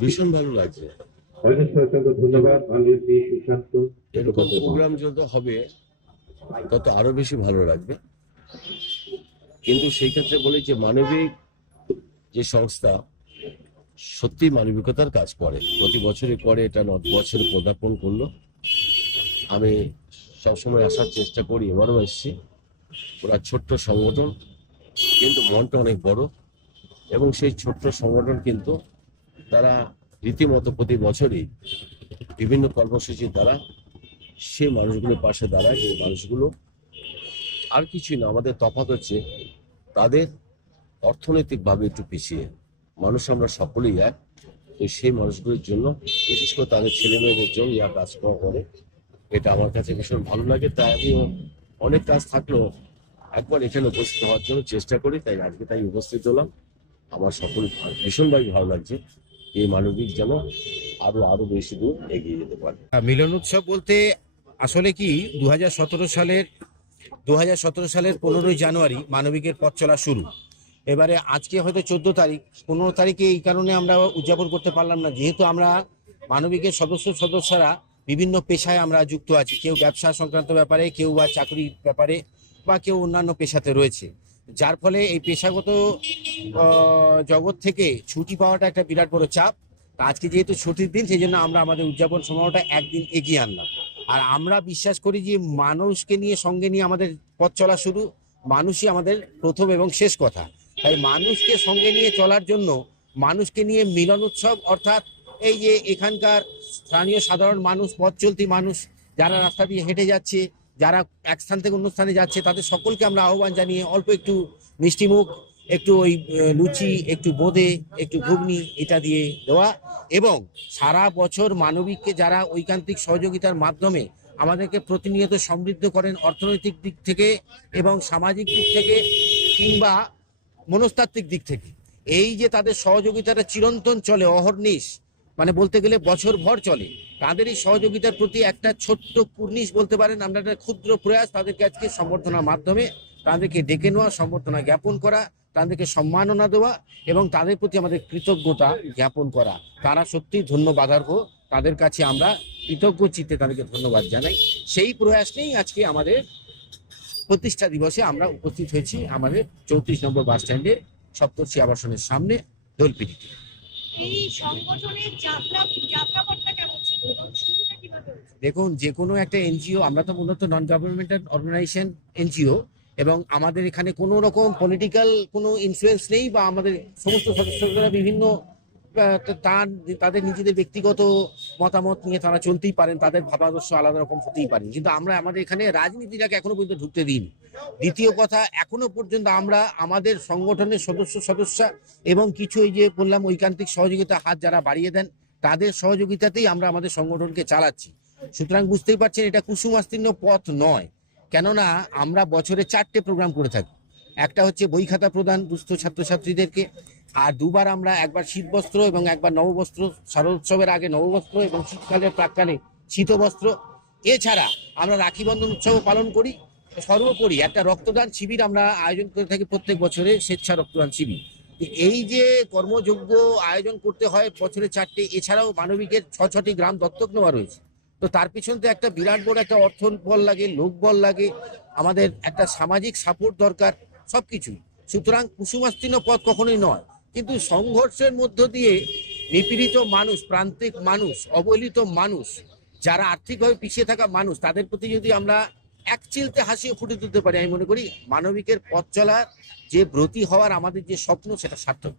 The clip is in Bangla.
ভীষণ ভালো লাগছে। ধন্যবাদ। সুশান্ত এরকম প্রোগ্রাম যত হবে তত আরো বেশি ভালো লাগবে। কিন্তু সেই ক্ষেত্রে বলি যে মানবিক যে সংস্থা সত্যি মানবিকতার কাজ করে, প্রতি বছরই করে, এটা 9 বছরে পদার্পণ করলো। আমি সবসময় আসার চেষ্টা করি, এবারও এসেছি। ওরা ছোট্ট সংগঠন কিন্তু মনটা অনেক বড়, এবং সেই ছোট্ট সংগঠন কিন্তু তারা রীতিমতো প্রতি বছরই বিভিন্ন কর্মসূচির দ্বারা সেই মানুষগুলোর পাশে দাঁড়ায়। যে মানুষগুলো আর কিছুই না, আমাদের তফাৎ হচ্ছে তাদের অর্থনৈতিকভাবে একটু পিছিয়ে। মানুষ আমরা সকলেই এক, তো সেই মানুষগুলোর জন্য, বিশেষ করে তাদের ছেলে মেয়েদের জন্য ইয়া কাজ করে, এটা আমার কাছে ভীষণ ভালো লাগে। তাই আমিও অনেক কাজ থাকলেও একবার এখানে উপস্থিত হওয়ার জন্য চেষ্টা করি, তাই আজকে তাই উপস্থিত হলাম। আমার সকল ভীষণভাবে ভালো লাগছে। এই মানবিক যেন আরো বেশি দূর এগিয়ে যেতে পারে। মিলন উৎসব বলতে আসলে কি 2017 সালের 15ই জানুয়ারি মানবিকের পথ চলা শুরু। এবারে আজকে হয়তো 14 তারিখ, 15 তারিখে এই কারণে আমরা উদযাপন করতে পারলাম না, যেহেতু আমরা মানবিকের সদস্যরা বিভিন্ন পেশায় আমরা যুক্ত আছি। কেউ ব্যবসা সংক্রান্ত ব্যাপারে, কেউ বা চাকরির ব্যাপারে, বা কেউ অন্যান্য পেশাতে রয়েছে। যার ফলে এই পেশাগত জগৎ থেকে ছুটি পাওয়াটা একটা বিরাট বড় চাপ। আজকে যেহেতু ছুটির দিন, সেই জন্য আমরা আমাদের উদযাপন সময়টা একদিন এগিয়ে আনলাম। আর আমরা বিশ্বাস করি যে মানুষকে নিয়ে, সঙ্গে নিয়ে আমাদের পথ চলা শুরু। মানুষই আমাদের প্রথম এবং শেষ কথা। তাই মানুষকে সঙ্গে নিয়ে চলার জন্য, মানুষকে নিয়ে মিলন উৎসব, অর্থাৎ এই যে এখানকার স্থানীয় সাধারণ মানুষ, পথ চলতি মানুষ, যারা রাস্তা দিয়ে হেঁটে যাচ্ছে, যারা এক স্থান থেকে অন্য স্থানে যাচ্ছে, তাদের সকলকে আমরা আহ্বান জানিয়ে অল্প একটু মিষ্টিমুখ, একটু ওই লুচি, একটু বোঁদে, একটু ঘুগনি, এটা দিয়ে দেওয়া। এবং সারা বছর মানবিককে যারা ঐকান্তিক সহযোগিতার মাধ্যমে আমাদেরকে প্রতিনিয়ত সমৃদ্ধ করেন, অর্থনৈতিক দিক থেকে এবং সামাজিক দিক থেকে কিংবা মনস্তাত্ত্বিক দিক থেকে, এই যে তাদের সহযোগিতাটা চিরন্তন চলে, অহর্নিশ, মানে বলতে গেলে বছর ভর চলে, তাদের এই সহযোগিতার প্রতি একটা ছোট্ট কুর্নিশ বলতে পারেন, আমরা একটা ক্ষুদ্র প্রয়াস তাদেরকে আজকে সম্বর্ধনার মাধ্যমে তাদেরকে ডেকে নেওয়া, সম্বর্ধনা জ্ঞাপন করা, তাদেরকে সম্মাননা দেওয়া এবং তাদের প্রতি আমাদের কৃতজ্ঞতা জ্ঞাপন করা। তারা সত্যিই ধন্যবাদার্হ, তাদের কাছে আমরা কৃতজ্ঞ চিত্তে তাদেরকে ধন্যবাদ জানাই। সেই প্রয়াস নিয়েই আজকে আমাদের প্রতিষ্ঠা দিবসে আমরা উপস্থিত হয়েছি আমাদের 34 নম্বর বাস স্ট্যান্ডে, সপ্তর্ষি আবাসনের সামনে, দোলপিড়িতে। দেখুন, যে কোনো একটা এনজিও, আমরা তো মূলত নন গভর্নমেন্টাল অর্গানাইজেশন এনজিও, এবং আমাদের এখানে কোনো রকম পলিটিক্যাল কোনো ইনফ্লুয়েন্স নেই, বা আমাদের সমস্ত সদস্যরা বিভিন্ন তাদের নিজেদের ব্যক্তিগত মতামত নিয়ে তারা চলতেই পারেন, তাদের ভাবাদর্শ আলাদা রকম হতেই পারেন, কিন্তু আমরা আমাদের এখানে রাজনীতিটাকে এখনো পর্যন্ত ঢুকতে দিইনি। দ্বিতীয় কথা, এখনো পর্যন্ত আমরা আমাদের সংগঠনের সদস্য এবং কিছু এই যে বললাম ঐকান্তিক সহযোগিতা হাত যারা বাড়িয়ে দেন, তাদের সহযোগিতাতেই আমরা আমাদের সংগঠনকে চালাচ্ছি। সুতরাং বুঝতেই পারছেন, এটা কুসুমাস্তীর্ণ পথ নয়। কেননা আমরা বছরে 4টে প্রোগ্রাম করে থাকি। একটা হচ্ছে বই খাতা প্রদান দুস্থ ছাত্রছাত্রীদেরকে, আর দুবার আমরা, একবার শীতবস্ত্র এবং একবার নববস্ত্র, শারদোৎসবের আগে নববস্ত্র এবং শীতকালের প্রাক্কালে শীতবস্ত্র। এছাড়া আমরা রাখি বন্ধন উৎসবও পালন করি। সর্বোপরি একটা রক্তদান শিবির আমরা আয়োজন করে থাকি প্রত্যেক বছরে, স্বেচ্ছা রক্তদান শিবির। এই যে কর্মযোগ্য আয়োজন করতে হয় বছরে 4টে, এছাড়াও মানবিকের 6টি গ্রাম দত্তক নেওয়া রয়েছে। তো তার পিছন তো একটা বিরাট বড় একটা অর্থ বল লাগে, লোক বল লাগে, আমাদের একটা সামাজিক সাপোর্ট দরকার, সবকিছুই। সুতরাং কুসুমাস্তীর্ণ পথ কখনোই নয়, কিন্তু সংঘর্ষের মধ্য দিয়ে নিপীড়িত মানুষ, প্রান্তিক মানুষ, অবহেলিত মানুষ, যারা আর্থিকভাবে পিছিয়ে থাকা মানুষ, তাদের প্রতি যদি আমরা এক চিলতে হাসিও ফুটে তুলতে পারি, আমি মনে করি মানবিকের পথ চলার যে ব্রতী হওয়ার আমাদের যে স্বপ্ন, সেটা সার্থক।